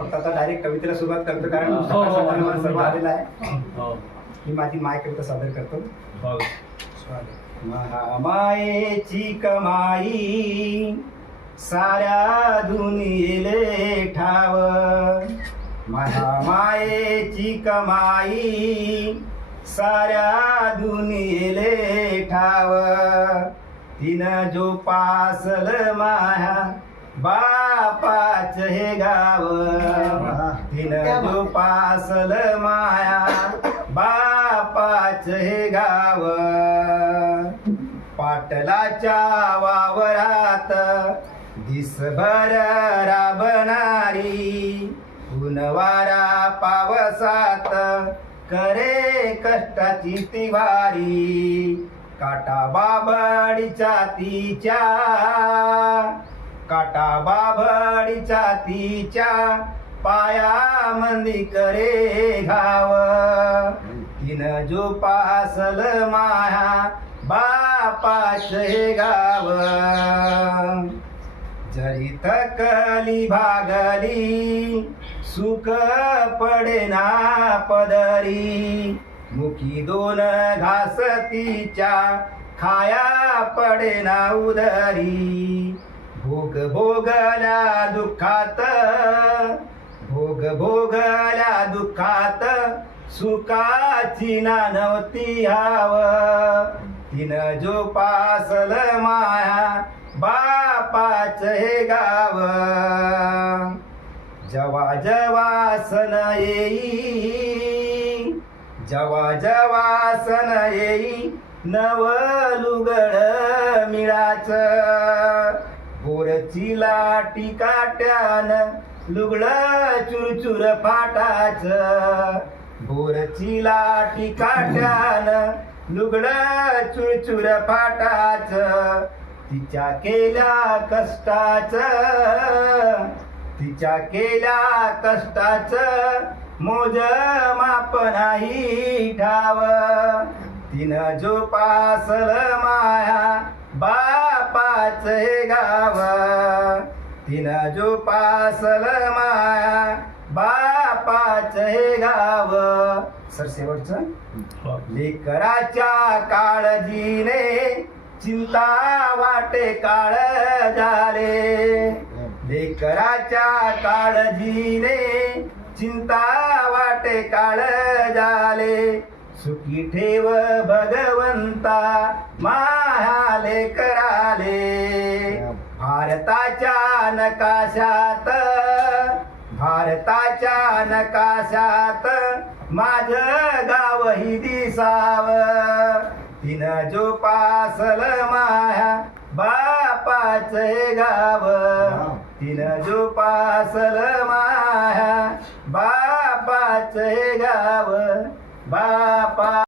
फक्त आता डायरेक्ट कवितेला सुरुवात करतो कारण सर्व आलेला आहे. ही माझी माय कविता सादर करतो. महामायेची कमाई साऱ्या दुनियेले ठाव, महामायेची कमाई साऱ्या दुनियेले ठाव, तिनं जो पासल माया बापाच हे गाव, तिनं जो पासल माया बापाच हे गाव, पाटलाच्या वावरात दिसभर राबणारी, ऊनवारा पावसात करे कष्टाची तिवारी, काटा बाबडीच्या तिच्या, काटा बाबडीच्या तिच्या पायामंदी करे घाव, तिनं जो पासल माया बापाच हे गाव, जरी थकली भागली सुख पडेना पदरी, मुखी दोन घास तिच्या खाया पडेना उदरी, भोग भोगल्या दुःखात, भोग भोगल्या दुःखात सुखाची ना नव्हती हाव, तिनं जो पासल माया बापाच हे गाव, जवा जवा सण येई, जवा जवा सण येई नव लुगड मिळाच, बोरची लाटी काट्यान लुगड चुरचुर फाटाच, बोरची लाटी काट्यान लुगड चुरचुर फाटाच, तिच्या केल्या कष्टाच, तिच्या केल्या कष्टाच मोज माप नाही ठाव, तिनं जो पासल माया बापाच हे गाव, तिनं जो पासल माया बापाच हे गाव. सर शेवटचं, लेकराच्या काळजीने चिंता वाटे काळ झाले, लेकराच्या काळजीने चिंता वाटे काळ झाले, सुखी ठेव भगवंता माया लेकराले, भारताच्या नकाशात, भारताच्या नकाशात माझं गावही दिसाव, तिनं जो पासल माया बापाच हे गाव, तिनं जो पासल माया